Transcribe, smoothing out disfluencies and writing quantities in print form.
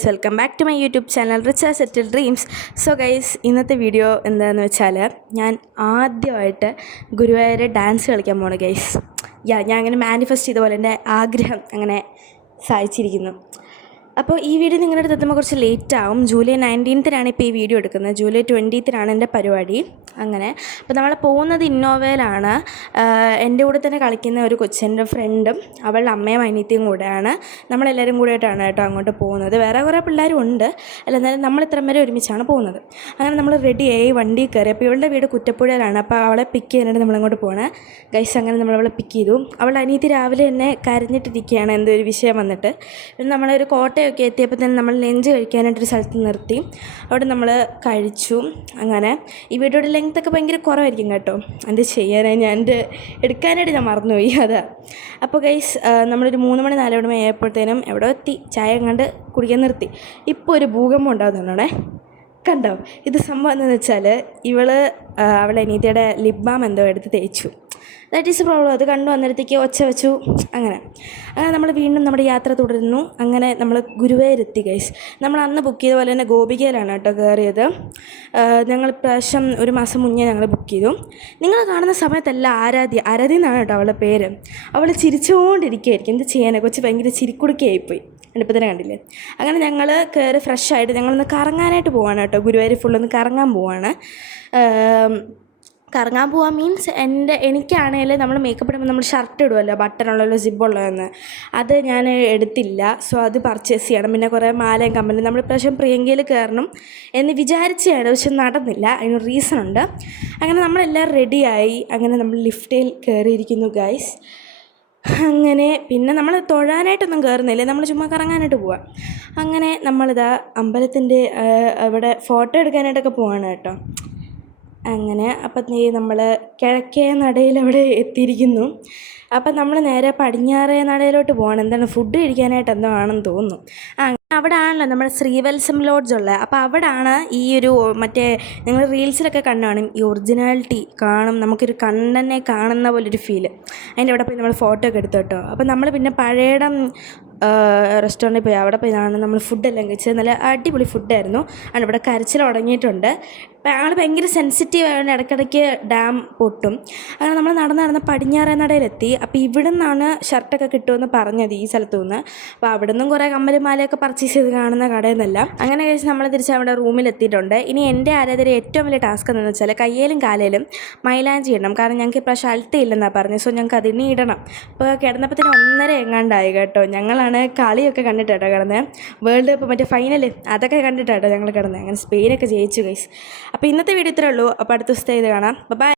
Guys, welcome back to my YouTube channel rich settle dreams. So guys, ഇന്നത്തെ video എന്താണെന്ന് വെച്ചാൽ ഞാൻ ആദ്യമായിട്ട് ഗുരുവായൂർ ഡാൻസ് കളിക്കാൻ പോണു ഗൈസ്. ഞാൻ അങ്ങനെ മാനിഫെസ്റ്റ് ചെയ്ത പോലെ എൻ്റെ ആഗ്രഹം അങ്ങനെ സാധിച്ചിരിക്കുന്നു. അപ്പോൾ ഈ വീഡിയോ നിങ്ങളുടെ അടുത്ത് എത്തുമ്പോൾ കുറച്ച് ലേറ്റ് ആവും. ജൂലൈ 19-നാണ് ഇപ്പോൾ ഈ വീഡിയോ എടുക്കുന്നത്. ജൂലൈ 20-നാണ് എൻ്റെ പരിപാടി. അങ്ങനെ അപ്പോൾ നമ്മൾ പോകുന്നത് ഇന്നോവയിലാണ്. എൻ്റെ കൂടെ തന്നെ കളിക്കുന്ന ഒരു കൊച്ചിൻ്റെ ഫ്രണ്ടും അവളുടെ അമ്മയും അനിയത്തിയും കൂടെയാണ്. നമ്മളെല്ലാവരും കൂടെയായിട്ടാണ് കേട്ടോ അങ്ങോട്ട് പോകുന്നത്. വേറെ കുറേ പിള്ളേരും ഉണ്ട്. എന്നാലും നമ്മൾ ഇത്രയും വരെ ഒരുമിച്ചാണ് പോകുന്നത്. അങ്ങനെ നമ്മൾ റെഡിയായി വണ്ടി കയറി. അപ്പോൾ ഇവളുടെ വീട് കുറ്റപ്പുഴയിലാണ്. അപ്പോൾ അവളെ പിക്ക് ചെയ്യാനായിട്ട് നമ്മളങ്ങോട്ട് പോകണേ ഗൈസ്. അങ്ങനെ നമ്മളവളെ പിക്ക് ചെയ്തു. അവളുടെ അനിയത്തി രാവിലെ തന്നെ കരഞ്ഞിട്ടിരിക്കുകയാണ്, എന്തോ ഒരു വിഷയം വന്നിട്ട്. പിന്നെ നമ്മളൊരു കോട്ടയൊക്കെ എത്തിയപ്പോൾ തന്നെ നമ്മൾ ലഞ്ച് കഴിക്കാനായിട്ടൊരു സ്ഥലത്ത് നിർത്തി. അവിടെ നമ്മൾ കഴിച്ചു. അങ്ങനെ ഈ വീഡിയോയുടെ ലെങ്ത്തൊക്കെ ഭയങ്കര കുറവായിരിക്കും കേട്ടോ. എന്ത് ചെയ്യാനായി, എടുക്കാനായിട്ട് ഞാൻ മറന്നുപോയി. അതാ. അപ്പോൾ ഗൈസ്, നമ്മളൊരു 3 മണി 4 മണി ആയപ്പോഴത്തേനും എവിടെ എത്തി, ചായ കണ്ട് കുടിക്കാൻ നിർത്തി. ഇപ്പോൾ ഒരു ഭൂകമ്പം ഉണ്ടാകുന്നുണ്ടേ. കണ്ടോ ഇത് സംഭവം എന്താണെന്ന് വെച്ചാൽ അവളെ അനിയത്തിയുടെ ലിപ് ബാം എന്തോ എടുത്ത് തേച്ചു. That is problem. അത് കണ്ടു വന്നിടത്തേക്ക് ഒച്ച വെച്ചു. അങ്ങനെ നമ്മൾ വീണ്ടും നമ്മുടെ യാത്ര തുടരുന്നു. അങ്ങനെ നമ്മൾ ഗുരുവായൂരെത്തി ഗൈസ്. നമ്മൾ അന്ന് ബുക്ക് ചെയ്ത പോലെ തന്നെ ഗോപികയിലാണ് കേട്ടോ കയറിയത്. ഞങ്ങൾ പ്രാവശ്യം 1 മാസം മുന്നേ ഞങ്ങൾ ബുക്ക് ചെയ്തു. നിങ്ങൾ കാണുന്ന സമയത്തല്ല ആരാധ്യ എന്നാണ് കേട്ടോ അവളുടെ പേര്. അവൾ ചിരിച്ചുകൊണ്ടിരിക്കുകയായിരിക്കും. എന്ത് ചെയ്യാനോ, കൊച്ച് ഭയങ്കര ചിരിക്കുടുക്കയായിപ്പോയി. ഇപ്പോൾ തന്നെ കണ്ടില്ലേ. അങ്ങനെ ഞങ്ങൾ കയറി ഫ്രഷായിട്ട് ഞങ്ങളൊന്ന് കറങ്ങാനായിട്ട് പോവാണ് കേട്ടോ. ഗുരുവായൂർ ഫുള്ളൊന്ന് കറങ്ങാൻ പോവാണ്. കറങ്ങാൻ പോവാൻ മീൻസ് എനിക്കാണെങ്കിൽ നമ്മൾ മേക്കപ്പ് ഇടുമ്പോൾ നമ്മൾ ഷർട്ട് ഇടുമല്ലോ, ബട്ടണുള്ളല്ലോ, സിബുള്ളതെന്ന്. അത് ഞാൻ എടുത്തില്ല. സോ അത് പർച്ചേസ് ചെയ്യണം. പിന്നെ കുറേ മാലയും കമ്മലും. നമ്മൾ ഇപ്രാവശ്യം പ്രിയങ്കയിൽ കയറണം എന്ന് വിചാരിച്ചാണ്, പക്ഷെ നടന്നില്ല. അതിന് റീസണുണ്ട്. അങ്ങനെ നമ്മളെല്ലാം റെഡിയായി. അങ്ങനെ നമ്മൾ ലിഫ്റ്റിൽ കയറിയിരിക്കുന്നു ഗൈസ്. അങ്ങനെ പിന്നെ നമ്മൾ തൊഴാനായിട്ടൊന്നും കയറുന്നില്ല, നമ്മൾ ചുമ്മാ കറങ്ങാനായിട്ട് പോവാം. അങ്ങനെ നമ്മളിതാ അമ്പലത്തിൻ്റെ അവിടെ ഫോട്ടോ എടുക്കാനായിട്ടൊക്കെ പോവാണ് കേട്ടോ. അങ്ങനെ അപ്പം നമ്മൾ കിഴക്കേ നടയിൽ അവിടെ എത്തിയിരിക്കുന്നു. അപ്പം നമ്മൾ നേരെ പടിഞ്ഞാറേ നടയിലോട്ട് പോകണം. എന്താണ് ഫുഡ് കഴിക്കാനായിട്ട് എന്തോ ആണെന്ന് തോന്നുന്നു. അവിടെ ആണല്ലോ നമ്മുടെ ശ്രീവത്സം ലോഡ്ജ് ഉള്ളത്. അപ്പോൾ അവിടെയാണ് ഈ ഒരു മറ്റേ നിങ്ങൾ റീൽസിലൊക്കെ കാണും, ഈ ഒറിജിനാലിറ്റി കാണും, നമുക്കൊരു കണ്ണനെ കാണുന്ന പോലൊരു ഫീല്. അതിൻ്റെ അവിടെ പോയി നമ്മൾ ഫോട്ടോ ഒക്കെ എടുത്തു കേട്ടോ. അപ്പോൾ നമ്മൾ പിന്നെ പഴയടം റെസ്റ്റോറൻറ്റിൽ പോയി. അവിടെ പോയി നമ്മൾ ഫുഡെല്ലാം കഴിച്ചത്. നല്ല അടിപൊളി ഫുഡായിരുന്നു. ആണ് ഇവിടെ കരച്ചിൽ തുടങ്ങിയിട്ടുണ്ട്. ആൾ ഭയങ്കര സെൻസിറ്റീവ് ആയതുകൊണ്ട് ഇടയ്ക്കിടയ്ക്ക് ഡാം പൊട്ടും. അങ്ങനെ നമ്മൾ നടന്ന് പടിഞ്ഞാറേ നടയിലെത്തി. അപ്പോൾ ഇവിടെ നിന്നാണ് ഷർട്ടൊക്കെ കിട്ടുമെന്ന് പറഞ്ഞത്, ഈ സ്ഥലത്തു നിന്ന്. അപ്പോൾ അവിടെ നിന്നും കുറേ കമ്മലും മാലയൊക്കെ പർച്ചേസ് ചെയ്ത് കാണുന്ന കടയിൽ നിന്നല്ല. അങ്ങനെ കഴിച്ച് നമ്മൾ തിരിച്ച് അവിടെ റൂമിലെത്തിയിട്ടുണ്ട്. ഇനി എൻ്റെ ആരാധന ഏറ്റവും വലിയ ടാസ്ക് എന്താണെന്ന് വെച്ചാൽ കയ്യിലും കാലയിലും മൈലാഞ്ചി ഇടണം. കാരണം ഞങ്ങൾക്ക് ഇപ്രാവശ്യം അൾത്തയില്ലെന്നാണ് പറഞ്ഞത്. സോ ഞങ്ങൾക്ക് അതിന് ഇടണം. അപ്പോൾ കിടന്നപ്പോൾ തന്നെ 1:30 എങ്ങാണ്ടായി കേട്ടോ. ഞങ്ങളാണ് കളിയൊക്കെ കണ്ടിട്ടാട്ടോ കിടന്നത്. വേൾഡ് കപ്പ് മറ്റേ ഫൈനൽ അതൊക്കെ കണ്ടിട്ടാട്ടോ ഞങ്ങൾ കിടന്നത്. അങ്ങനെ സ്പെയിനൊക്കെ ജയിച്ചു ഗൈസ്. അപ്പോൾ ഇന്നത്തെ വീഡിയോ ഇത്രയേ ഉള്ളൂ. അപ്പോൾ അടുത്ത ദിവസത്തെ ഇത് കാണാം. ബൈ.